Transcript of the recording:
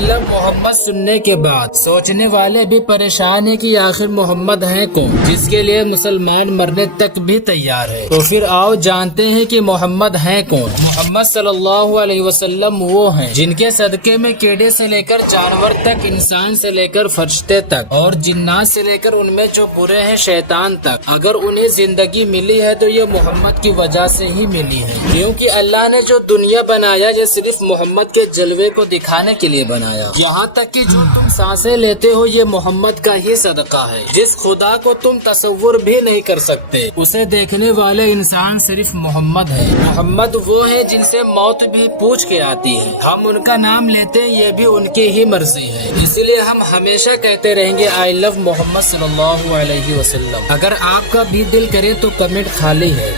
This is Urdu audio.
لو محمد سننے کے بعد سوچنے والے بھی پریشان ہیں کہ آخر محمد ہیں کون، جس کے لیے مسلمان مرنے تک بھی تیار ہے؟ تو پھر آؤ جانتے ہیں کہ محمد ہیں کون۔ محمد صلی اللہ علیہ وسلم وہ ہیں جن کے صدقے میں کیڑے سے لے کر جانور تک، انسان سے لے کر فرشتے تک، اور جنات سے لے کر ان میں جو برے ہیں شیطان تک، اگر انہیں زندگی ملی ہے تو یہ محمد کی وجہ سے ہی ملی ہے، کیونکہ اللہ نے جو دنیا بنایا یہ صرف محمد کے جلوے کو دکھانے کے لیے بنایا۔ یہاں تک کہ جو تم سانسیں لیتے ہو یہ محمد کا ہی صدقہ ہے۔ جس خدا کو تم تصور بھی نہیں کر سکتے اسے دیکھنے والے انسان صرف محمد ہے۔ محمد وہ ہیں جن سے موت بھی پوچھ کے آتی ہے، ہم ان کا نام لیتے ہیں یہ بھی ان کی ہی مرضی ہے، اس لیے ہم ہمیشہ کہتے رہیں گے آئی لو محمد صلی اللہ علیہ وسلم۔ اگر آپ کا بھی دل کرے تو کمنٹ خالی ہے۔